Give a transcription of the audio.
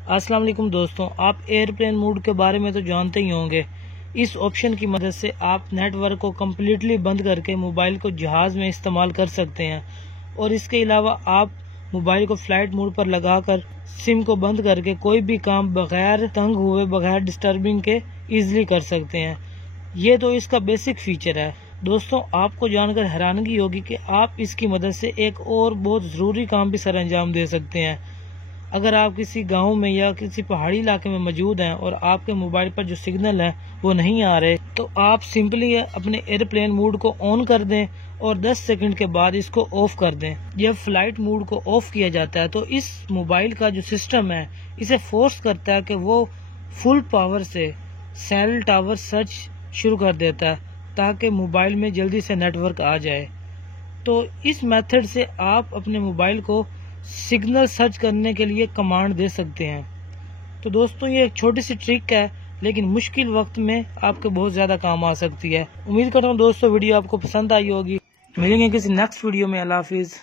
अस्सलाम वालेकुम दोस्तों, आप एयरप्लेन मोड के बारे में तो जानते ही होंगे। इस ऑप्शन की मदद से आप नेटवर्क को कम्प्लीटली बंद करके मोबाइल को जहाज़ में इस्तेमाल कर सकते हैं और इसके अलावा आप मोबाइल को फ्लाइट मोड पर लगाकर सिम को बंद करके कोई भी काम बगैर तंग हुए, बगैर डिस्टर्बिंग के इजीली कर सकते हैं। ये तो इसका बेसिक फीचर है। दोस्तों, आपको जानकर हैरानगी होगी कि आप इसकी मदद से एक और बहुत ज़रूरी काम भी सर अंजाम दे सकते हैं। अगर आप किसी गांव में या किसी पहाड़ी इलाके में मौजूद हैं और आपके मोबाइल पर जो सिग्नल है वो नहीं आ रहे, तो आप सिंपली अपने एयरप्लेन मोड को ऑन कर दें और 10 सेकंड के बाद इसको ऑफ कर दें। जब फ्लाइट मोड को ऑफ किया जाता है तो इस मोबाइल का जो सिस्टम है इसे फोर्स करता है कि वो फुल पावर से सेल टावर सर्च शुरू कर देता है ताकि मोबाइल में जल्दी से नेटवर्क आ जाए। तो इस मेथड से आप अपने मोबाइल को सिग्नल सर्च करने के लिए कमांड दे सकते हैं। तो दोस्तों, ये एक छोटी सी ट्रिक है लेकिन मुश्किल वक्त में आपके बहुत ज़्यादा काम आ सकती है। उम्मीद करता हूँ दोस्तों वीडियो आपको पसंद आई होगी। मिलेंगे किसी नेक्स्ट वीडियो में। अल्लाह हाफिज़।